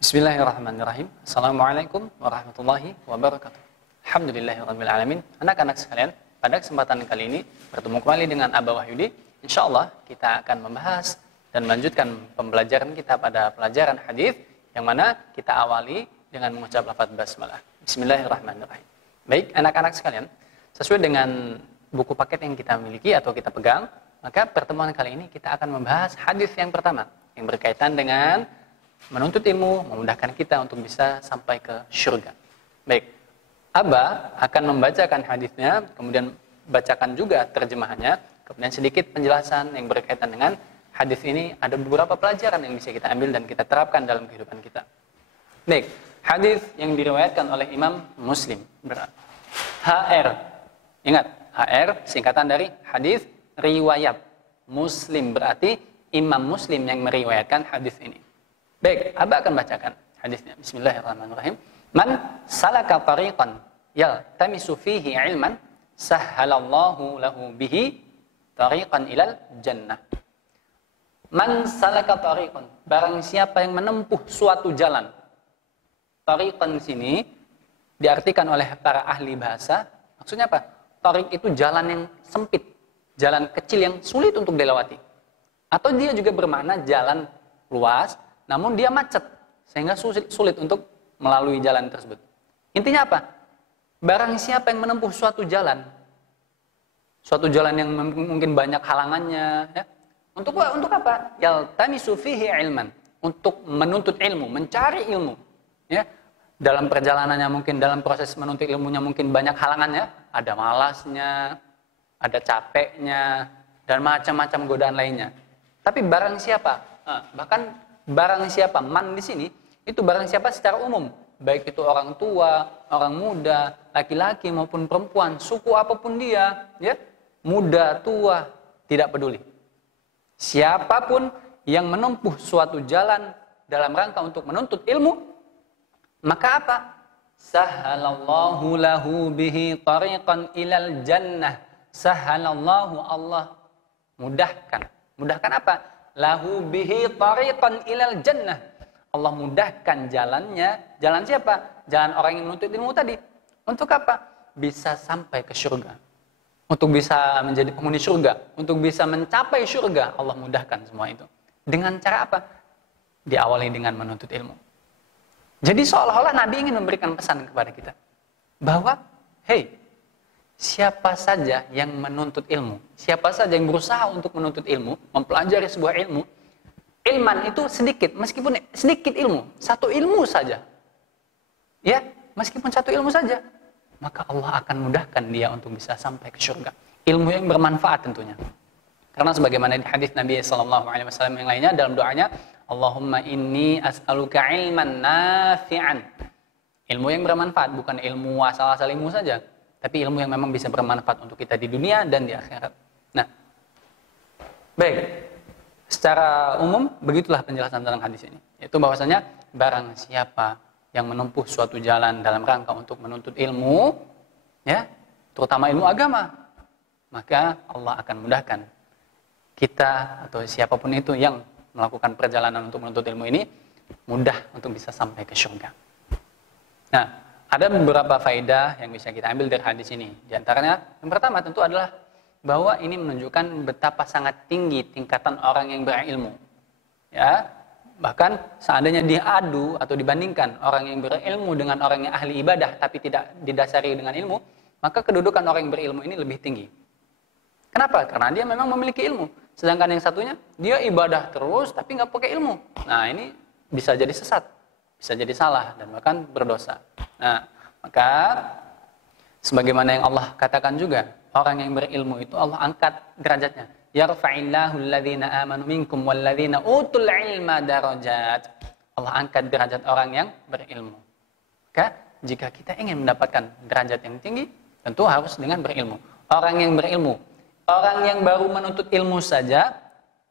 Bismillahirrahmanirrahim. Assalamualaikum warahmatullahi wabarakatuh. Alhamdulillahirrahmanirrahim. Anak-anak sekalian, pada kesempatan kali ini bertemu kembali dengan Abah Wahyudi. InsyaAllah kita akan membahas dan melanjutkan pembelajaran kita pada pelajaran hadis yang mana kita awali dengan mengucap lafaz basmalah. Bismillahirrahmanirrahim. Baik, anak-anak sekalian, sesuai dengan buku paket yang kita miliki atau kita pegang, maka pertemuan kali ini kita akan membahas hadis yang pertama yang berkaitan dengan menuntut ilmu, memudahkan kita untuk bisa sampai ke syurga. Baik, Abah akan membacakan hadisnya, kemudian bacakan juga terjemahannya, kemudian sedikit penjelasan yang berkaitan dengan hadis ini. Ada beberapa pelajaran yang bisa kita ambil dan kita terapkan dalam kehidupan kita. Baik, hadis yang diriwayatkan oleh Imam Muslim. HR, ingat, HR singkatan dari hadis riwayat. Muslim berarti Imam Muslim yang meriwayatkan hadis ini. Baik, Abah akan bacakan hadisnya. Bismillahirrahmanirrahim. Man salaka tariqan yaltamisu fihi ilman sahhalallahu lahu bihi tariqan ilal jannah. Man salaka tariqan, barang siapa yang menempuh suatu jalan. Tariqan di sini diartikan oleh para ahli bahasa, maksudnya apa? Tariq itu jalan yang sempit, jalan kecil yang sulit untuk dilewati. Atau dia juga bermakna jalan luas, namun dia macet, sehingga sulit untuk melalui jalan tersebut. Intinya apa? Barang siapa yang menempuh suatu jalan yang mungkin banyak halangannya, ya. Untuk apa? Yaltamisu fihi ilman, untuk menuntut ilmu, mencari ilmu, ya. Dalam perjalanannya mungkin, dalam proses menuntut ilmunya mungkin banyak halangannya, ada malasnya, ada capeknya, dan macam-macam godaan lainnya. Tapi barang siapa, bahkan barang siapa, man di sini itu barang siapa secara umum, baik itu orang tua, orang muda, laki-laki maupun perempuan, suku apapun dia, ya, muda, tua, tidak peduli. Siapapun yang menempuh suatu jalan dalam rangka untuk menuntut ilmu, maka apa? Sahhalallahu lahu bihi tariqan ilal jannah. Sahhalallahu, Allah mudahkan. Mudahkan apa? Lahu bihi tariqan ilal jannah. Allah mudahkan jalannya. Jalan siapa? Jalan orang yang menuntut ilmu tadi. Untuk apa? Bisa sampai ke surga. Untuk bisa menjadi penghuni surga. Untuk bisa mencapai surga. Allah mudahkan semua itu. Dengan cara apa? Diawali dengan menuntut ilmu. Jadi seolah-olah Nabi ingin memberikan pesan kepada kita. Bahwa, hey, siapa saja yang menuntut ilmu, siapa saja yang berusaha untuk menuntut ilmu, mempelajari sebuah ilmu, ilman itu sedikit, meskipun sedikit ilmu, satu ilmu saja, ya, meskipun satu ilmu saja, maka Allah akan mudahkan dia untuk bisa sampai ke surga. Ilmu yang bermanfaat tentunya. Karena sebagaimana di hadis Nabi SAW yang lainnya dalam doanya, Allahumma inni as'aluka ilman nafi'an. Ilmu yang bermanfaat, bukan ilmu asal-asal ilmu saja, tapi ilmu yang memang bisa bermanfaat untuk kita di dunia dan di akhirat. Nah, baik. Secara umum, begitulah penjelasan tentang hadis ini. Yaitu bahwasanya, barang siapa yang menempuh suatu jalan dalam rangka untuk menuntut ilmu, ya, terutama ilmu agama, maka Allah akan mudahkan kita atau siapapun itu yang melakukan perjalanan untuk menuntut ilmu ini, mudah untuk bisa sampai ke surga. Nah, ada beberapa faedah yang bisa kita ambil dari hadis ini. Di antaranya, yang pertama tentu adalah bahwa ini menunjukkan betapa sangat tinggi tingkatan orang yang berilmu. Ya, bahkan seandainya diadu atau dibandingkan orang yang berilmu dengan orang yang ahli ibadah tapi tidak didasari dengan ilmu, maka kedudukan orang yang berilmu ini lebih tinggi. Kenapa? Karena dia memang memiliki ilmu. Sedangkan yang satunya, dia ibadah terus tapi nggak pakai ilmu. Nah, ini bisa jadi sesat, bisa jadi salah, dan bahkan berdosa. Nah, maka sebagaimana yang Allah katakan juga, orang yang berilmu itu Allah angkat derajatnya. Yarfa'illahu alladhina amanu minkum walladhina utul ilma darajat. Allah angkat derajat orang yang berilmu. Maka jika kita ingin mendapatkan derajat yang tinggi, tentu harus dengan berilmu. Orang yang berilmu, orang yang baru menuntut ilmu saja,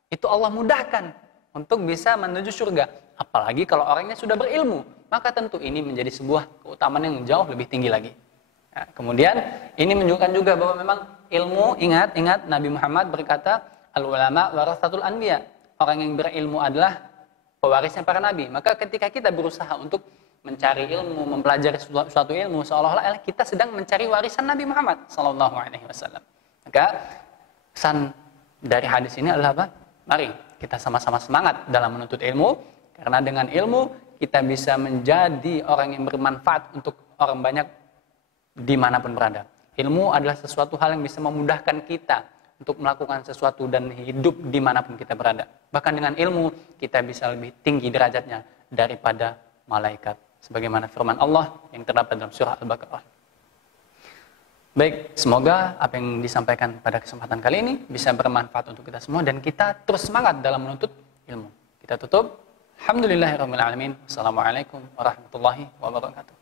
itu Allah mudahkan untuk bisa menuju surga. Apalagi kalau orangnya sudah berilmu, maka tentu ini menjadi sebuah keutamaan yang jauh lebih tinggi lagi. Nah, kemudian ini menunjukkan juga bahwa memang ilmu, ingat Nabi Muhammad berkata, al-ulama warasatul anbiya. Orang yang berilmu adalah pewarisnya para nabi. Maka ketika kita berusaha untuk mencari ilmu, mempelajari suatu ilmu, seolah-olah kita sedang mencari warisan Nabi Muhammad sallallahu alaihi wasallam. Maka pesan dari hadis ini adalah apa? Mari kita sama-sama semangat dalam menuntut ilmu, karena dengan ilmu kita bisa menjadi orang yang bermanfaat untuk orang banyak dimanapun berada. Ilmu adalah sesuatu hal yang bisa memudahkan kita untuk melakukan sesuatu dan hidup dimanapun kita berada. Bahkan dengan ilmu kita bisa lebih tinggi derajatnya daripada malaikat, sebagaimana firman Allah yang terdapat dalam surah Al-Baqarah. Baik, semoga apa yang disampaikan pada kesempatan kali ini bisa bermanfaat untuk kita semua dan kita terus semangat dalam menuntut ilmu. Kita tutup. Alhamdulillahirabbil alamin. Assalamualaikum warahmatullahi wabarakatuh.